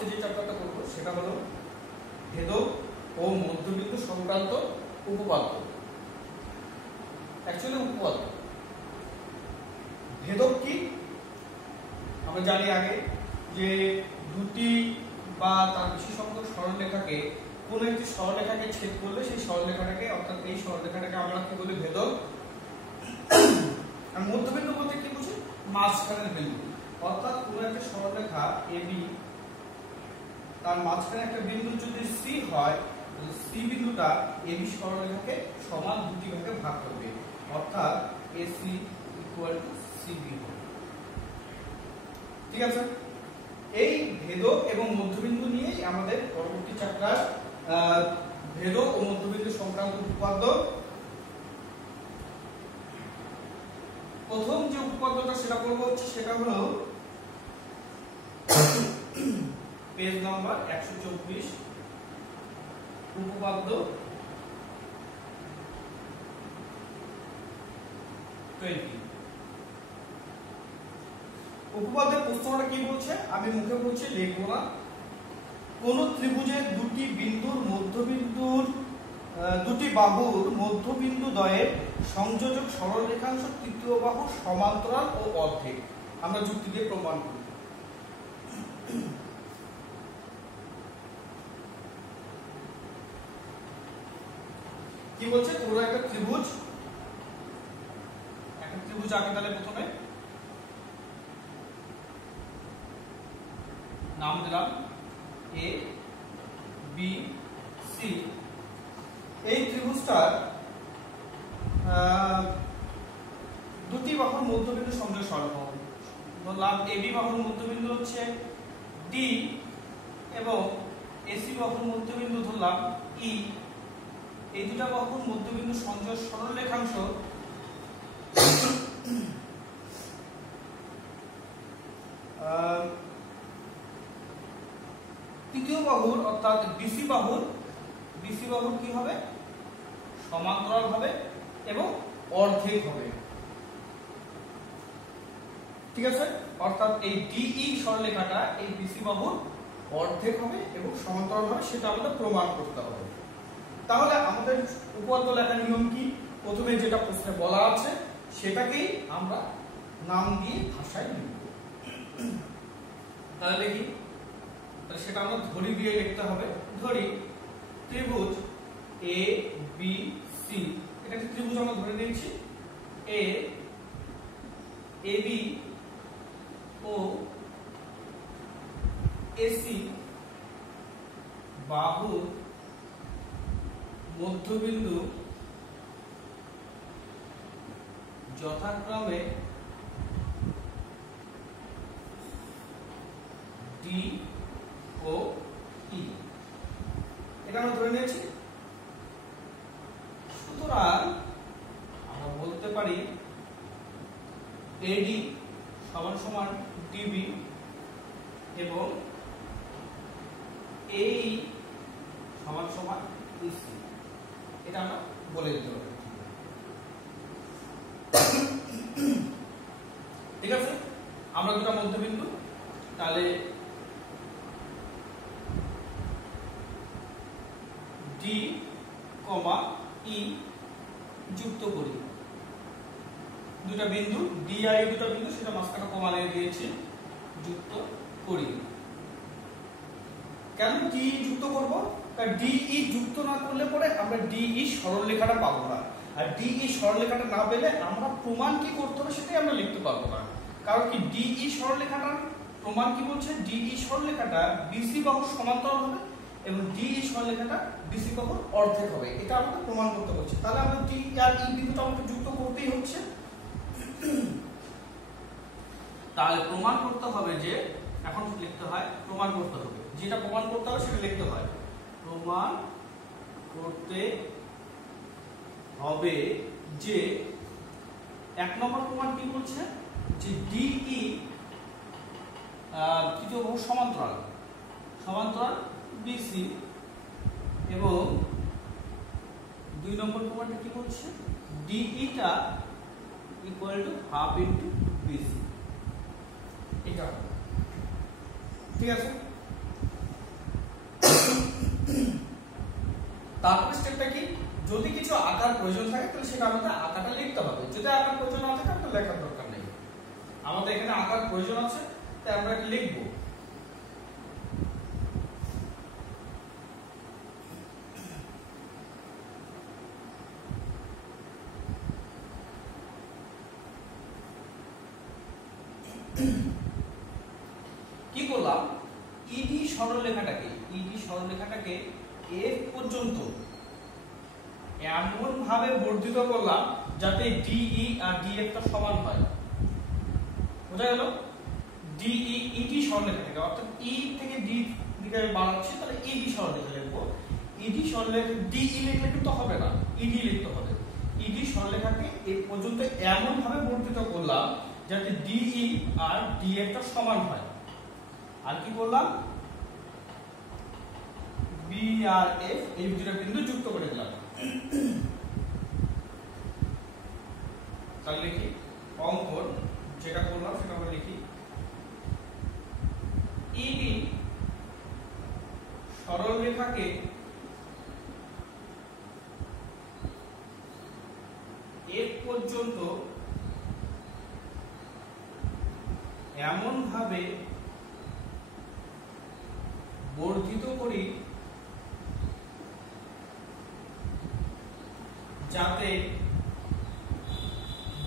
আজকে যে চ্যাপ্টারটা করব সেটা হলো ভেদক ও মধ্যবিন্দু সংক্রান্ত উপপাদ্য। অ্যাকচুয়ালি উপপাদ্য। ভেদক কি আমরা জানি আগে যে দুটি বা তার বেশি সংখ্যক সরলরেখাকে কোন একটি সরলরেখাকে ছেদ করলে সেই সরলরেখাটাকে অর্থাৎ এই সরলরেখাটাকে আমরা কি বলি ভেদক। আর মধ্যবিন্দু বলতে কি বুঝি মাঝখানের বিন্দু, অর্থাৎ কোন একটা সরলরেখা AB তার মাঝখানে একটা বিন্দু যদি C হয় তাহলে C বিন্দুটা AB সরলরেখাকে সমান দুটি ভাগে ভাগ করবে, অর্থাৎ AC = CB। ঠিক আছে, এই ভেদক এবং মধ্যবিন্দু নিয়েই আমাদের পরবর্তী চ্যাপ্টার ভেদক ও মধ্যবিন্দু সংক্রান্ত উপপাদ্য। প্রথম যে উপপাদ্যটা সেটা করব সেটা হলো পেজ নাম্বার 124 উপপাদ্য 20। উপপাদ্যের প্রশ্নটা কি বলছে আমি মুখে বলছি, লিখবো না। কোন ত্রিভুজের দুটি বিন্দুর মধ্যবিন্দুর দুটি বাহুর মধ্যবিন্দু দ্বয়ের সংযোজক সরলরেখাংশ তৃতীয় বাহু সমান্তরাল ও অর্ধেক। আমরা যুক্তি দিয়ে প্রমাণ করি। কি বলছে, পুরো একটা ত্রিভুজ আঁকে। তাহলে প্রথমে নাম দিলাম A B C। এই ত্রিভুজটার দুটি বাহুর মধ্যবিন্দু সংযোগ সরলরেখা। ধরলাম AB বাহুর মধ্যবিন্দু হচ্ছে D এবং AC বাহুর মধ্যবিন্দু ধরলাম E। এই দুটো বাহুর মধ্যবিন্দু সংযোগ সরলরেখাংশ তৃতীয় বাহুর অর্থাৎ BC বাহুর কি হবে, সমান্তরাল হবে এবং অর্ধেক হবে। ঠিক আছে, অর্থাৎ এই DE সরলরেখাটা এই BC বাহুর অর্ধেক হবে এবং সমান্তরাল হবে, সেটা আমাদের প্রমাণ করতে হবে। তাহলে আমাদের উপপাদ্য লেখার নিয়ম কি, প্রথমে যেটা প্রশ্নে বলা আছে সেটাকেই আমরা নাম দিয়ে ভাষায় লিখব। তাহলে দেখি, তাহলে সেটা আমরা ধরি দিয়ে লিখতে হবে। ধরি ত্রিভুজ A B C, এটা একটা ত্রিভুজ আমরা ধরে নিয়েছি। A AB ও AC বাহুর মধ্যবিন্দু যথাক্রমে D ও E, এটা আমরা ধরে নিয়েছি। সুতরাং আমরা বলতে পারি AD = DB এবং AE = EC, এটা আমরা বলে দিতে পারি। ঠিক আছে, আমরা দুটো মধ্যবিন্দু তাহলে D, E যুক্ত করি। দুটো বিন্দু D আর E, দুটো বিন্দু, সেটা মাঝখানে কমা লাগিয়ে দিয়েছি, যুক্ত করি। কেন D যুক্ত করব? কারণ DE যুক্ত না করলে পরে আমরা DE সরলরেখাটা পাবো না, আর DE সরলরেখাটা না পেলে আমরা প্রমাণ কি করতে হবে সেটাই আমরা লিখতে পারবো না। কারণ কি DE সরলরেখাটার প্রমাণ কি বলছে, DE সরলরেখাটা BC বাহুর সমান্তরাল হবে এবং DE সরলরেখাটা BC বাহুর অর্ধেক হবে, এটা আমাদের প্রমাণ করতে হচ্ছে। তাহলে আমরা D আর E বিন্দুটা আমাদের যুক্ত করতেই হচ্ছে। তাহলে প্রমাণ করতে হবে যে, এখন লিখতে হয় প্রমাণ করতে হবে, যেটা প্রমাণ করতে হবে সেটা লিখতে হয়। প্রমাণ করতে হবে যে এক নম্বর প্রমাণ কি বলছে, যে DE তৃতীয় বাহু সমান্তরাল BC এবং দুই নম্বর প্রমাণটা কি বলছে, DE টা = ½ BC। এটা ঠিক আছে। যদি কিছু আঁকার প্রয়োজন থাকে তাহলে সেটা আমাদের আঁকাটা লিখতে হবে, যদি আঁকার প্রয়োজন না থাকে আমাদের লেখার দরকার নেই। আমাদের এখানে আঁকার প্রয়োজন আছে তাই আমরা এটা লিখবো। কি করলাম, ইডি সরলরেখাটাকে এফ পর্যন্ত এমন ভাবে বর্ধিত করলাম যাতে ডিই আর ডিএফ টা সমান হয়। বোঝা গেল? ডিই ইডি সরলরেখাটাকে, অর্থাৎ ই থেকে ডি দিকে আমি বানাচ্ছি, তাহলে ইডি সরলরেখা লিখবো। ইডি সরলরেখা ডিই লিখলে কিন্তু হবে না, ইডি লিখতে হবে। ইডি সরলরেখাকে এ পর্যন্ত এমন ভাবে বর্ধিত করলাম যাতে ডিই আর ডিএফ টা সমান হয়। আর কি করলাম, বি আর এফ এই দুটো বিন্দু যুক্ত করে দিলাম। তাহলে লিখি অঙ্কন যেটা করলাম সেটা আমরা লিখি ইডি সরলরেখাকে এফ পর্যন্ত এমন ভাবে বর্ধিত করি যাতে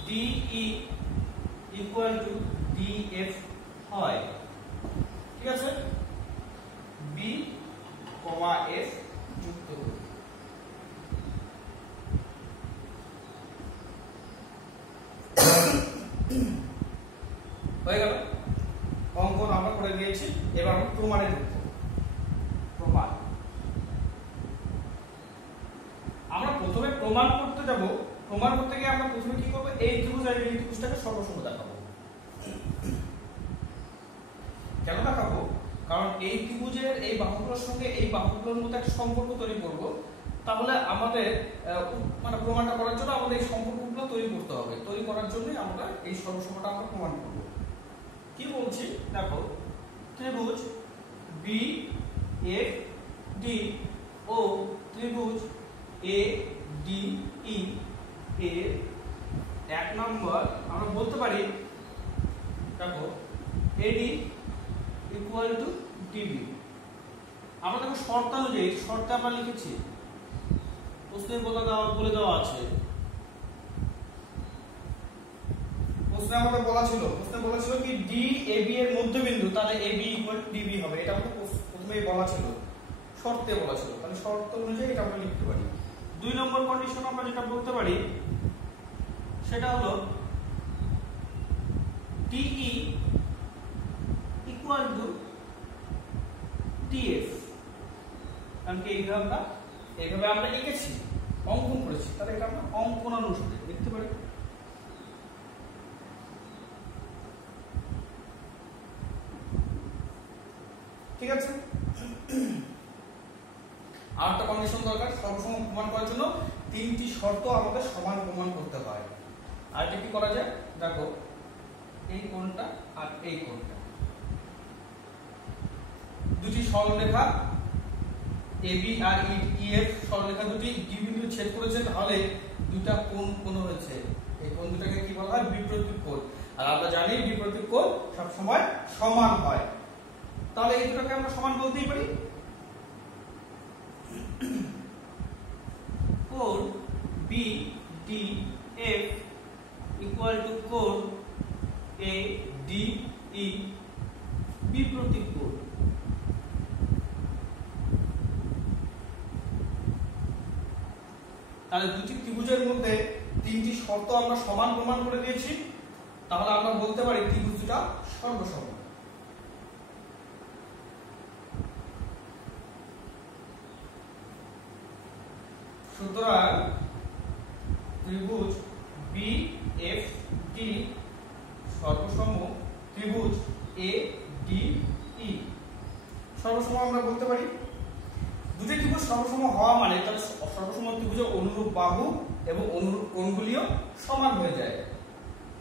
ডিই ইকুয়াল টু ডিএফ হয়। ঠিক আছে, বি কমা এফ যুক্ত করি। হয়ে গেল, অঙ্কন আমরা করে দিয়েছি। এবার আমরা প্রমাণে ঢুকবো। প্রমাণ, আমরা প্রথমে প্রমাণ করতে যাব। প্রমাণ করতে গিয়ে আমরা প্রথমে কি করব, এই ত্রিভুজ আর এই ত্রিভুজটাকে সর্বসম দেখাবো। কেন দেখাবো? কারণ এই ত্রিভুজের এই বাহুগুলোর সঙ্গে এই বাহুগুলোর মধ্যে একটা সম্পর্ক তৈরি করব। তাহলে আমাদের মানে প্রমাণটা করার জন্য আমাদের এই সম্পর্কগুলো তৈরি করতে হবে। তৈরি করার জন্যই আমরা এই সর্বসমটা আমরা প্রমাণ করব। কি বলছি দেখো, ত্রিভুজ বি এফ ডি ও ত্রিভুজ এ ডি ই এর এক নম্বর আমরা বলতে পারি, দেখো এডি ইকুয়াল টু ডিবি। আমরা দেখো শর্তানুযায়ী, শর্তে আমরা লিখেছি, প্রশ্নের বলে দেওয়া আছে। প্রশ্নে আমাদের প্রশ্নে বলা ছিল কি ডি এ বি এর মধ্যবিন্দু, তাহলে A B equal to DB হবে। এটা আমাদের প্রথমেই বলা ছিল, শর্তে বলা ছিল, তাহলে শর্ত অনুযায়ী এটা আমরা লিখতে পারি। 2 নম্বর কন্ডিশন আমরা যেটা বলতে পারি সেটা হলো ডিই ইকুয়াল টু ডিএফ। কারণ কি এইভাবে আমরা লিখেছি, অঙ্কন করেছি, তাহলে এটা আমরা অঙ্কন অনুসারে লিখতে পারি। ঠিক আছে, আর একটা কন্ডিশন দরকার সর্বসম প্রমাণ করার জন্য। 3টি শর্ত আমাদের সমান প্রমাণ করতে হয়। আর এটা কি করা যায় দেখো, এই কোণটা আর এই কোণটা, দুটি সরলরেখা এবি আর ইএফ সরলরেখা দুটি ডি বিন্দু ছেদ করেছে, তাহলে দুটা কোণ হয়েছে। এই কোণ দুটাকে কি বলা হয়, বিপরীত কোণ। আর আমরা জানি বিপরীত কোণ সব সময় সমান হয়। তাহলে এই দুটাকে আমরা সমান বলতেই পারি। কোণ B D F equal to কোণ এ ডি ই বিপরীত কোণ। তাহলে দুটি ত্রিভুজের মধ্যে 3টি শর্ত আমরা সমান প্রমাণ করে দিয়েছি। তাহলে আমরা বলতে পারি ত্রিভুজ দুটো সর্বসম। সুতরাং ত্রিভুজ বি এফ ডি সর্বসম ত্রিভুজ এ ডি ই সর্বসম আমরা বলতে পারি। দুটি ত্রিভুজ সর্বসম হওয়া মানে তার সর্বসম ত্রিভুজের অনুরূপ বাহু এবং অনুরূপ কোণগুলিও সমান হয়ে যায়।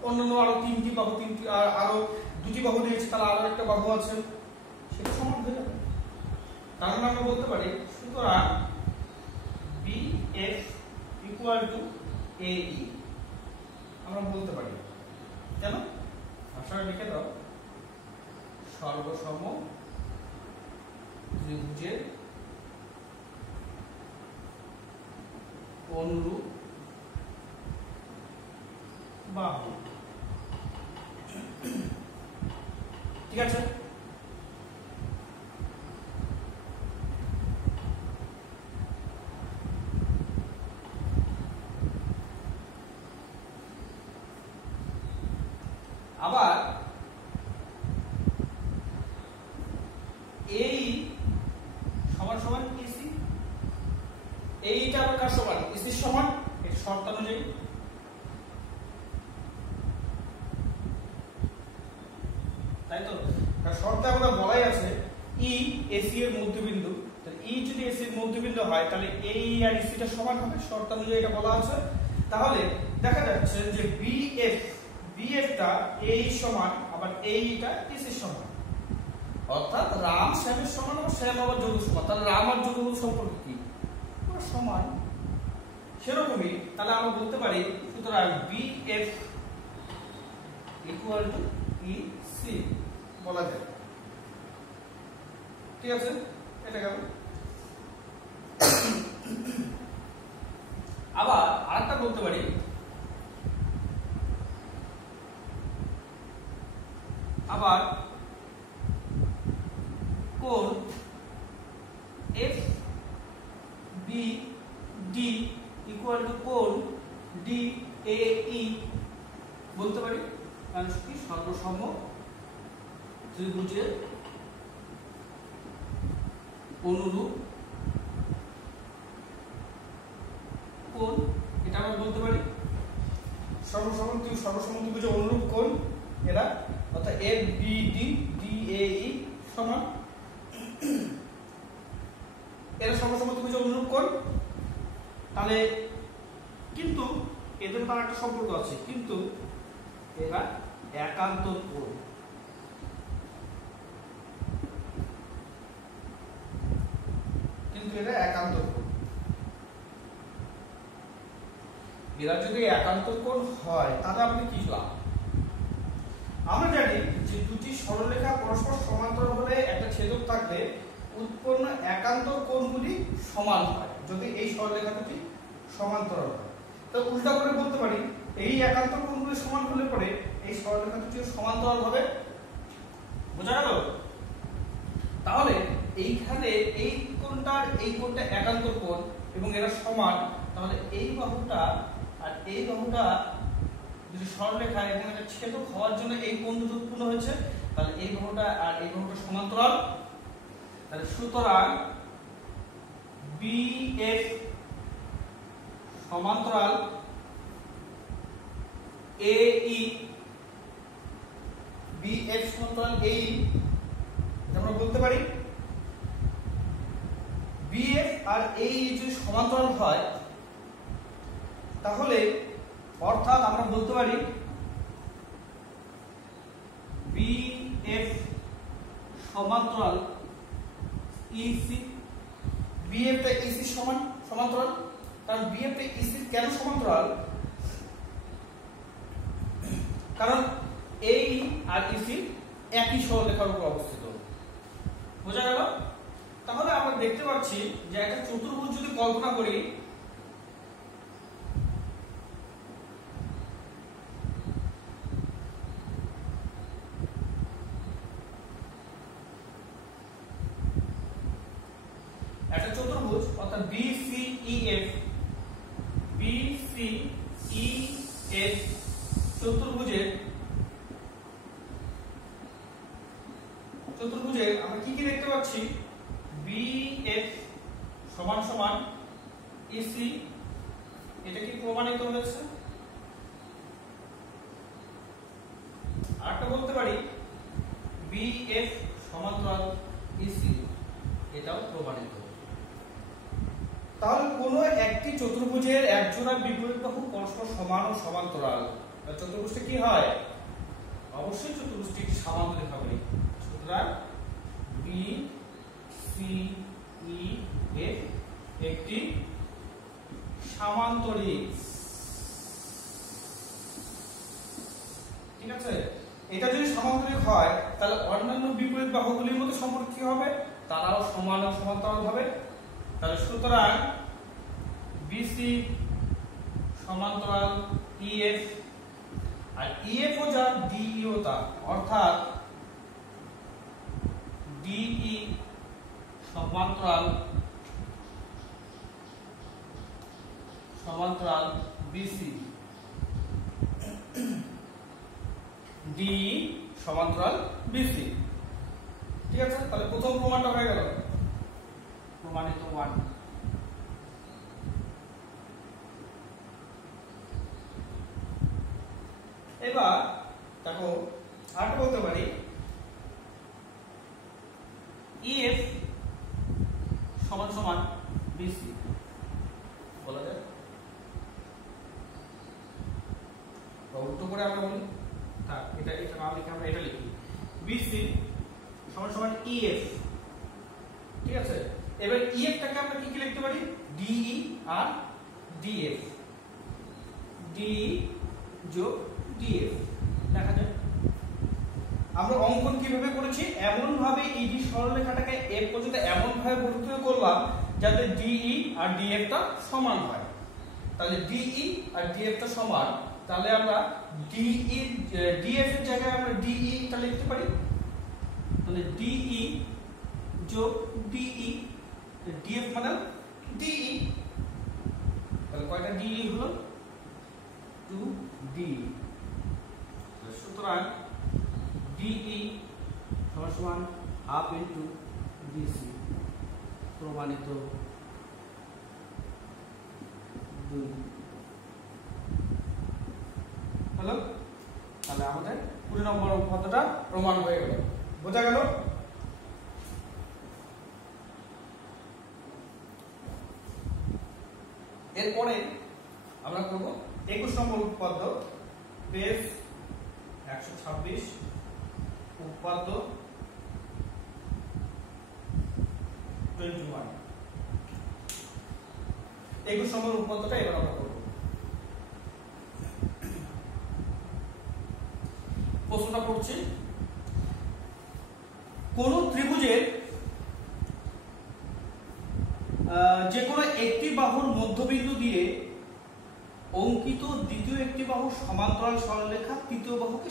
অন্যান্য আরো 3টি বাহু, আরো 2টি বাহু দিয়েছে, তাহলে আরো একটা বাহু আছে, সেটা সমান হয়ে যাবে। তার মানে আমরা বলতে পারি সুতরাং বি এফ ইকুয়াল টু এ ই আমরা বলতে পারি। কেন? ভাষাটা লিখে দাও, সর্বসম ত্রিভুজের অনুরূপ বাহু। ঠিক আছে, আবার এই সমান সমান ইসি, এইটা আবার কার সমান? ইসির সমান। এর শর্ত অনুযায়ী তাই তো, কারণ শর্তে আমরা বলাই আছে ই এসি এর মধ্যবিন্দু। তাহলে ই যদি এসি এর মধ্যবিন্দু হয় তাহলে এই আর ইসিটা সমান হবে, শর্ত অনুযায়ী এটা বলা আছে। তাহলে দেখা যাচ্ছে যে বিএফটা এই সমান, আবার এইটা ইসির সমান, অর্থাৎ রাম শ্যামের সমান আর শ্যাম আবার যদু সমান। তাহলে রাম আর যদু সম্পর্ক কি? সমান। সেরকমই তাহলে আমরা বলতে পারি সুতরাং বিএফ ইকুয়াল টু ইসি বলা যায়। ঠিক আছে, এটা গেল। আবার আরেকটা বলতে পারি, আবার কোণ F B D equal to কোণ ডি এ ই বলতে পারি। কারণ কি? সর্বসম ত্রিভুজের অনুরূপ কোণ, এটা আমরা বলতে পারি। সর্বসম ত্রিভুজের অনুরূপ কোণ এরা, অর্থাৎ F B D D A E সমান, এরা সর্বসম ত্রিভুজের অনুরূপ কোণ। তাহলে কিন্তু এদের তার একটা সম্পর্ক আছে, কিন্তু এরা একান্তর কোণ। কিন্তু এরা একান্তর কোণ। এরা যদি একান্তর কোণ হয় তাহলে আপনি কি লাভ? আমরা জানি যে দুটি সরলরেখা পরস্পর সমান্তরাল হলে একটা ছেদক থাকলে উৎপন্ন একান্তর কোণগুলি সমান হয়, যদি এই সরলরেখা দুটি সমান্তরাল হয়। তো উল্টা করে বলতে পারি, এই একান্তর কোণগুলি সমান হলে পরে এই সরলরেখা দুটিও সমান্তরাল হবে। বোঝা গেল? তাহলে এইখানে এই কোণটা একান্তর কোণ এবং এরা সমান। তাহলে এই বাহুটা আর এই বাহুটা যদি সরলরেখা এবং এটা ছেদক হওয়ার জন্য এই কোণ দুটো উৎপন্ন হয়েছে, তাহলে এই বাহুটা আর এই বাহুটা সমান্তরাল। তাহলে সুতরাং বিএফ সমান্তরাল এই, বিএফ সমান্তরাল এই, আমরা বলতে পারি বিএফ আর এই যদি সমান্তরাল হয় তাহলে অর্থাৎ আমরা বলতে পারি বিএফ সমান্তরাল ইসি। বিএফ টা ইসি সমান্তরাল। কারণ বিএফ টা ইসি কেন সমান্তরাল? কারণ এই আর ইসি একই সরলরেখার উপর অবস্থিত। বোঝা গেল? তাহলে আমরা দেখতে পাচ্ছি যে একটা চতুর্ভুজ যদি কল্পনা করি, একটা চতুর্ভুজ অর্থাৎ BCEF চতুর্ভুজের আমরা কি কি দেখতে পাচ্ছি? BF সমান সমান EC, এটা কি প্রমাণিত হয়েছে? আরেকটা বলতে পারি BF সমান্তরাল EC, এটাও প্রমাণিত। তাহলে কোন একটি চতুর্ভুজের একজোড়া বিপরীত বাহু পরস্পর সমান ও সমান্তরাল, চতুর্ভুজটি কি হয়? অবশ্যই চতুর্ভুজটি একটি সামান্তরিক হবে। সুতরাং BCEF একটি সামান্তরিক। ঠিক আছে। এটা যদি সামান্তরিক হয় তাহলে অন্যান্য বিপরীত বাহুগুলির মধ্যে সম্পর্ক কি হবে, তারাও সমান ও সমান্তরাল হবে। তাহলে সুতরাং বিসি সমান্তরাল ইএফ, আর ইএফ ও যা ডিই ও তা, অর্থাৎ ডিই সমান্তরাল বিসি, ডিই সমান্তরাল বিসি। ঠিক আছে, তাহলে প্রথম প্রমাণটা হয়ে গেল, প্রমাণিত 1। এবার দেখো আরেকটা বলতে পারি ইএফ সমান সমান বিসি বলা যায়, উল্টো করে আমরা বলি, হ্যাঁ এটা না লিখে আমরা এটা লিখি, বিসি সমান সমান ইএফ। ঠিক আছে, এবার ইএফ টাকে আমরা কি কি লিখতে পারি, ডিই আর ডিএফ, ডিই যোগ ডিএফ লেখা যায়। আমরা অঙ্কন কিভাবে করেছি, এমন ভাবে ইডি সরলরেখাটাকে এফ পর্যন্ত এমন ভাবে বর্ধিত করলাম যাতে ডিই আর ডিএফ টা সমান হয়। তাহলে ডিই আর ডিএফ টা সমান, তাহলে আমরা ডিই ডিএফ এর জায়গায় আমরা ডিই টা লিখতে পারি। তাহলে ডিই যোগ ডিই, ডিএফ মানে ডিই, তাহলে কয়টা ডিই হলো, 2 ডিই। সুতরাং ডিই সমান সমান হাফ ইন্টু ডিসি, প্রমাণিত 2। হলো, তাহলে আমাদের 20 নম্বর উপপাদ্যটা প্রমাণ হয়ে গেল, বোঝা গেল। এরপরে আমরা করব 21 নম্বর উপপাদ্য, পেজ 126, উপপাদ্য 21। 21 নম্বর উপপাদ্যটা এবার আমরা করব। প্রশ্নটা পড়ছি, কোন ত্রিভুজের যে কোনো একটি বাহুর মধ্যবিন্দু দিয়ে অঙ্কিত দ্বিতীয় একটি বাহু সমান্তরাল সরলরেখা তৃতীয় বাহুকে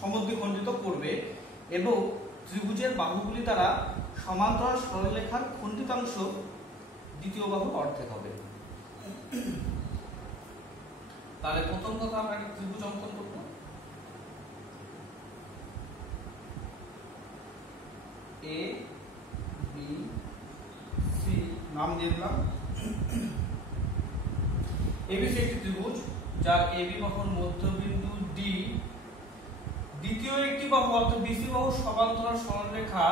সমদ্বিখণ্ডিত করবে এবং ত্রিভুজের বাহুগুলি দ্বারা সমান্তরাল সরলরেখার খণ্ডিতাংশ দ্বিতীয় বাহুর অর্ধেক হবে। তাহলে প্রথম কথা আমরা একটা ত্রিভুজ অঙ্কন করব। এ বি সি নাম দিয়ে দিলাম। এবিসি একটি ত্রিভুজ যার এবি বাহুর মধ্যবিন্দু ডি, দ্বিতীয় একটি বাহু অর্থাৎ বিসি বাহু সমান্তরাল সরলরেখা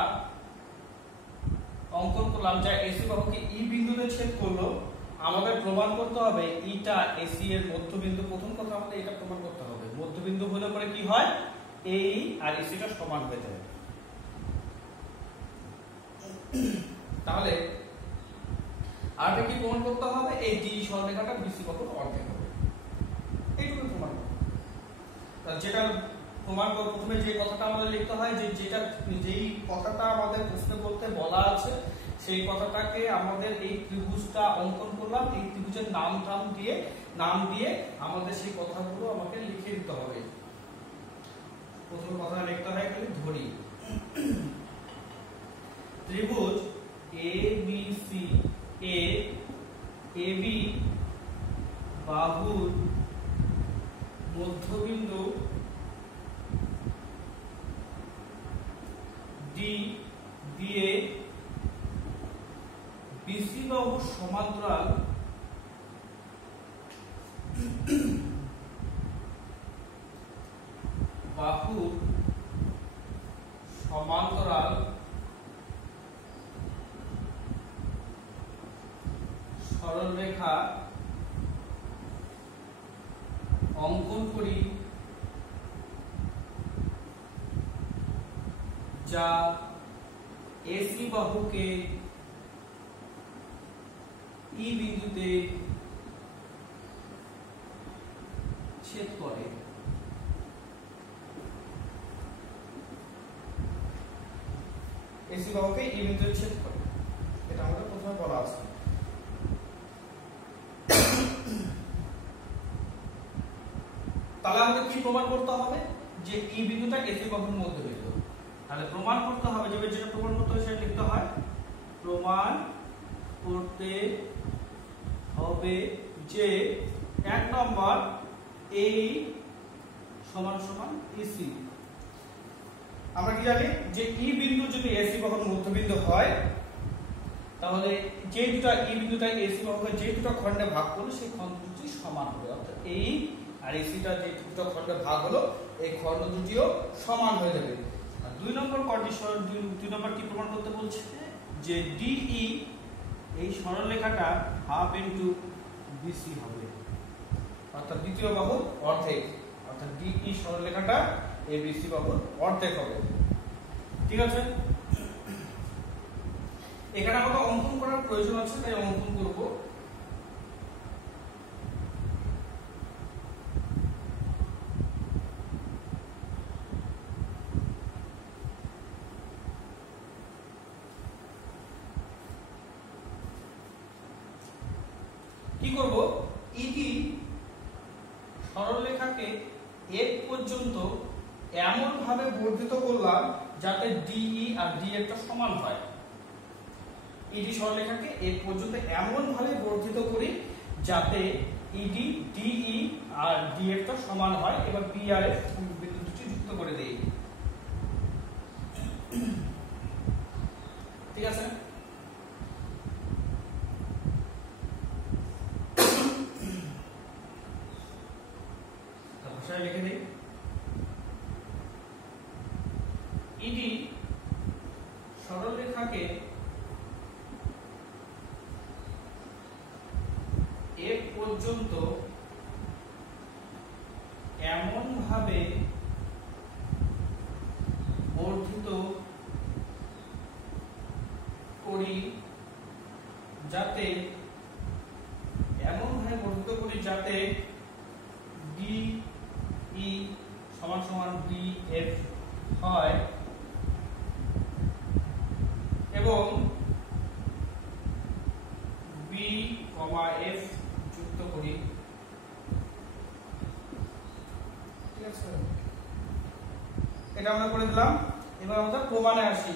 অঙ্কন করলাম যা এসি বাহুকে ই বিন্দুতে ছেদ করলো। আমাদের প্রমাণ করতে হবে ইটা এসি এর মধ্যবিন্দু। প্রথম কথা আমাদের এটা প্রমাণ করতে হবে, মধ্যবিন্দু হলে পরে কি হয়, এই আর এসিটা সমান হয়ে যায়। তাহলে আরটা কি প্রমাণ করতে হবে, এই ডি সরলরেখাটা বিসি বাহুর অর্ধেক হবে, এইটুকু প্রমাণ করতে হবে। যেটা প্রমাণ প্রথমে যে কথাটা আমাদের লিখতে হয়, যে যেই কথাটা আমাদের প্রশ্ন করতে বলা আছে সেই কথাটাকে আমাদের এই ত্রিভুজটা অঙ্কন করলাম, এই ত্রিভুজের নাম দিয়ে আমাদের সেই কথাগুলো আমাকে লিখে দিতে হবে। প্রথম কথা লিখতে হয় কি, ধরি ত্রিভুজ A B C A AB বাহুর মধ্যবিন্দু ডি দিয়ে বিসি বাহুর সমান্তরাল বাহুর সমান্তরাল সরলরেখা অঙ্কন করি যা এসি বাহুকে ই বিন্দুতে ছেদ করে। এসি বাহুকে এই বিন্দুতে ছেদ করে, এটা আমাদের প্রথমে বলা আছে। তাহলে আমাদের কি প্রমাণ করতে হবে যে এই বিন্দুটা এসি বাহুর মধ্যবিন্দু। তাহলে প্রমাণ করতে হবে, যেটা প্রমাণ করতে হবে সেটা লিখতে হয় প্রমাণ করতে হবে যে 1 নম্বর এই সমান সমান এসি। আমরা কি জানি যে ই বিন্দু যদি এসি বাহুর মধ্যবিন্দু হয় তাহলে যে দুটো ই বিন্দুটা এসি বাহুকে যে দুটো খণ্ডে ভাগ করবে সেই খণ্ড দুটি সমান হবে, অর্থাৎ এই আর এসিটা যে দুটো খণ্ডে ভাগ হলো এই খণ্ড দুটিও সমান হয়ে যাবে। আর 2 নম্বর কন্ডিশন, 2 নম্বর কি প্রমাণ করতে বলছে যে ডিই এই সরলরেখাটা হাফ ইনটু বিসি হবে, অর্থাৎ দ্বিতীয় বাহুর অর্ধেক, অর্থাৎ ডিই সরলরেখাটা এবিসি বাহুর অর্ধেক হবে। ঠিক আছে, এখানে আমাকে অঙ্কন করার প্রয়োজন আছে, তাই অঙ্কন করব। কি করব, ইডি সরলরেখাকে এক পর্যন্ত এমন ভাবে বর্ধিত করলাম যাতে ডিই আর ডিএফ টা সমান হয়। ইডি সরলরেখাকে এক পর্যন্ত এমন ভাবে বর্ধিত করি যাতে ইডি ডিই আর ডিএফ টা সমান হয়। এবার পি আর এফ বিন্দু দুটি যুক্ত করে দেই। ঠিক আছে, ভাষায় লিখে দেই ইডি সরলরেখাকে এক পর্যন্ত এমন ভাবে বর্ধিত করি যাতে ডিই সমান সমান ডিএফ হয় এবং বি এফ যুক্ত করি। ঠিক আছে, এটা আমরা করে দিলাম। এবার আমরা প্রমাণে আসি।